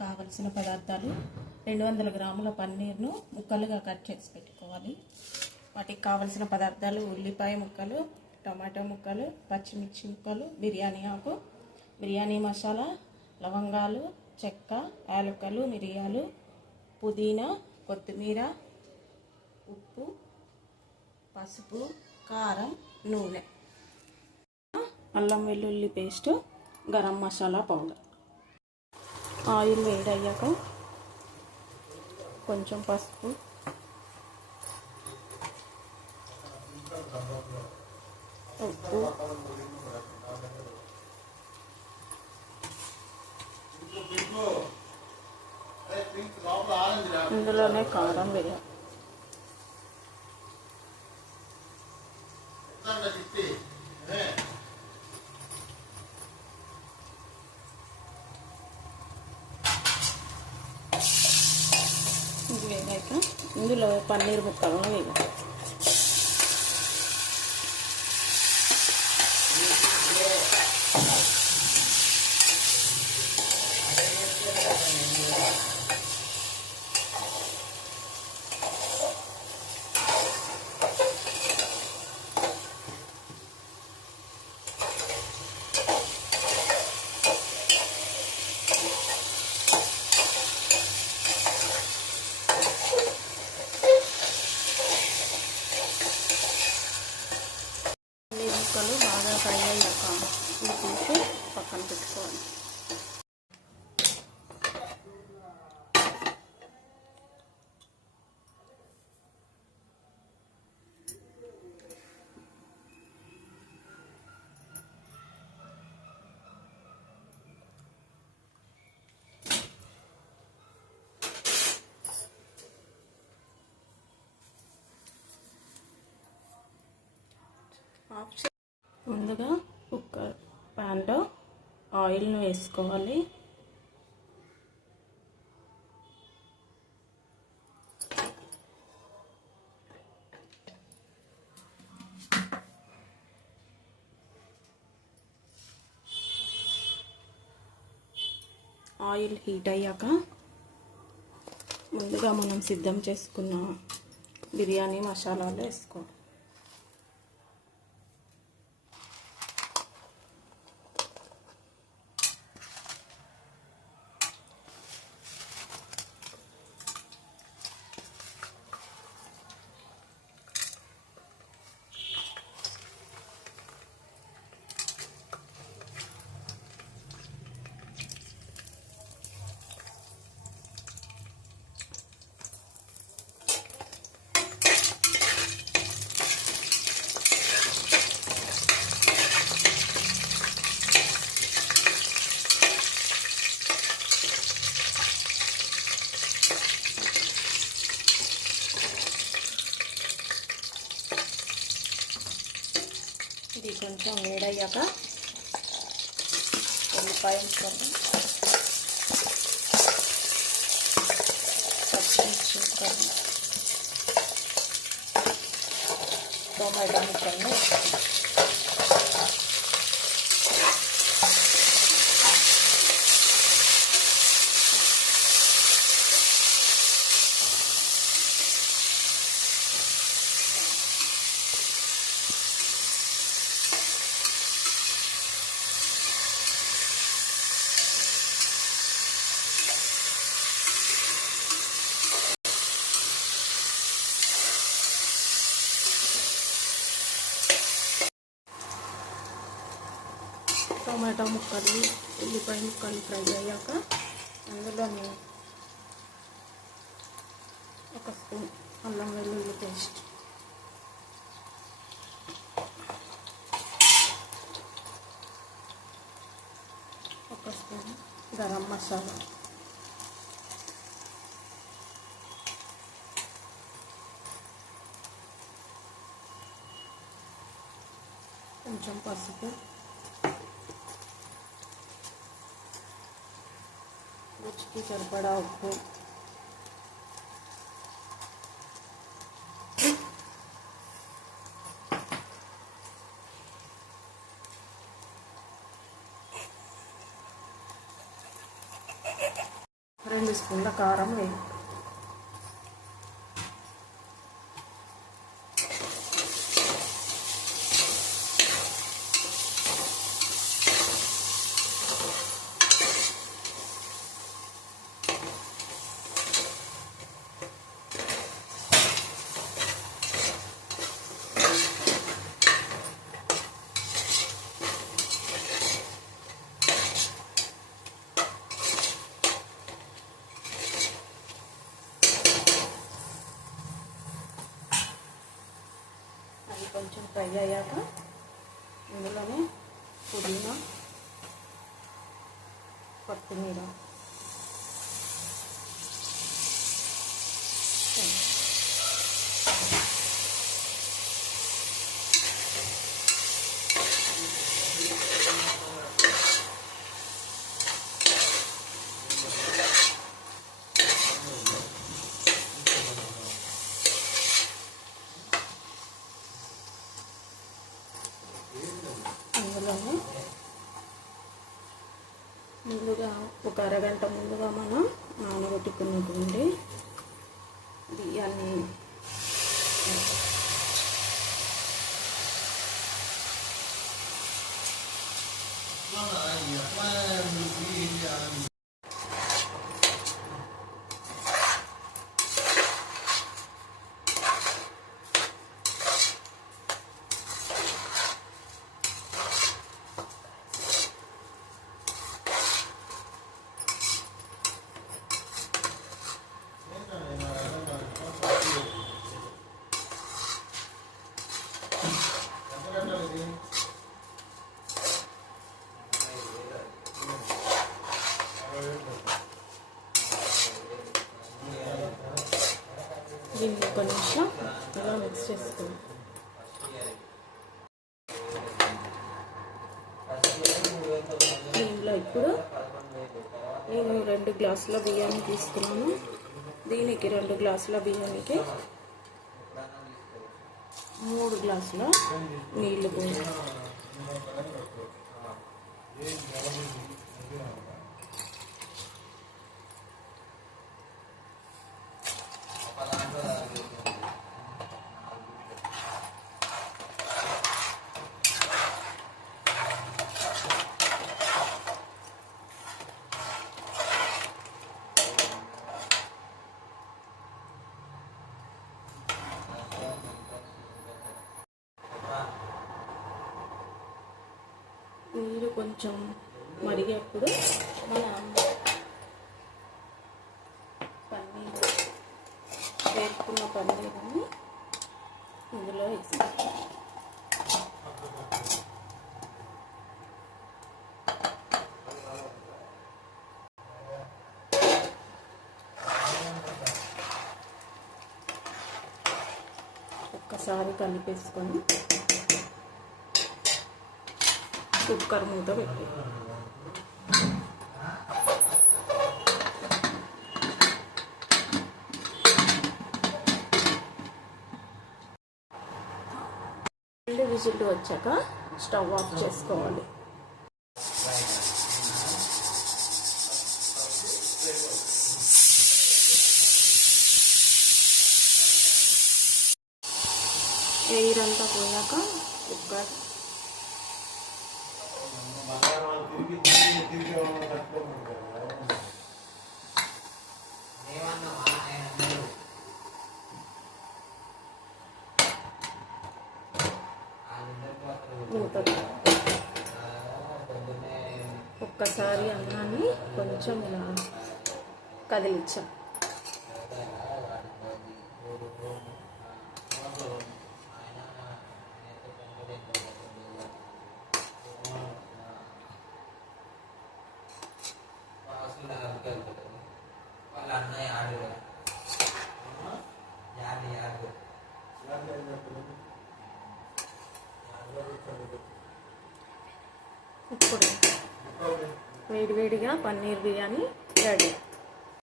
కావలసిన పదార్థాలు 200 గ్రాముల పన్నీర్ను ముక్కలుగా కట్ చేసి పెట్టుకోవాలి. వాటికి కావలసిన పదార్థాలు ఉల్లిపాయ ముక్కలు, టమాటో ముక్కలు, పచ్చిమిర్చి ముక్కలు, బిర్యానీ ఆకు, బిర్యానీ మసాలా, లవంగాలు, చెక్క, యాలకులు, మిరియాలు, పుదీనా, కొత్తిమీర, ఉప్పు, పసుపు, కారం, నూనె, అల్లం వెల్లుల్లి paste, garam masala powder. Oil వేడయ్యాక కొంచెం పసుపు, ఉప్పు, ఇందులోనే కారం వేయాలి. ఇది వేగాక ఇందులో పన్నీర్ ముక్కలను వేయాలి. ముక్కలు బాగా ఫ్రై అయ్యాక ఇవి తీసి పక్కన పెట్టుకోవాలి. ముందుగా కుక్కర్ ప్యాన్లో ఆయిల్ను వేసుకోవాలి. ఆయిల్ హీట్ అయ్యాక ముందుగా మనం సిద్ధం చేసుకున్న బిర్యానీ మసాలాలు వేసుకోవాలి. ఇది కొంచెం వేడయ్యాక ఉల్లిపాయ ముక్కలు, పచ్చిమిర్చి ముక్కలు, టమాటా ముక్కలను టమాటా ముక్కలు, ఉల్లిపాయ ముక్కలు ఫ్రై అయ్యాక అందులోనే ఒక స్పూన్ అల్లం వెల్లుల్లి పేస్ట్, ఒక స్పూన్ గరం మసాలా, కొంచెం పసుపు, రుచికి సరిపడా ఉప్పు, 2 స్పూన్ల కారం వేయాలి. కొంచెం ఫ్రై అయ్యాక ఇందులోనే పుదీనా, కొత్తిమీర, అందులోనే ముందుగా ఒక అరగంట ముందుగా మనం నానబెట్టుకున్నటువంటి బియ్యాన్ని దీన్ని ఒక నిమిషం ఇలా మిక్స్ చేసుకోండి. దీనిలో ఇప్పుడు నేను 2 గ్లాసుల బియ్యాన్ని తీసుకున్నాను. దీనికి 2 గ్లాసుల బియ్యానికి 3 గ్లాసుల నీళ్లు పోయాలి. నీరు కొంచెం మరిగేప్పుడు మనం వేసుకున్న పన్నీరుని ఇందులో వేసి ఒక్కసారి కలిపేసుకొని కుక్కర్ మూత పెట్టి విజిల్ వచ్చాక స్టవ్ ఆఫ్ చేసుకోవాలి. ఎయిర్ అంతా పోయాక కుక్కర్ ఒక్కసారి అన్నాన్ని కొంచెం ఇలా కదిలించాం. ఇప్పుడు వేడివేడిగా పన్నీర్ బిర్యానీ రెడీ.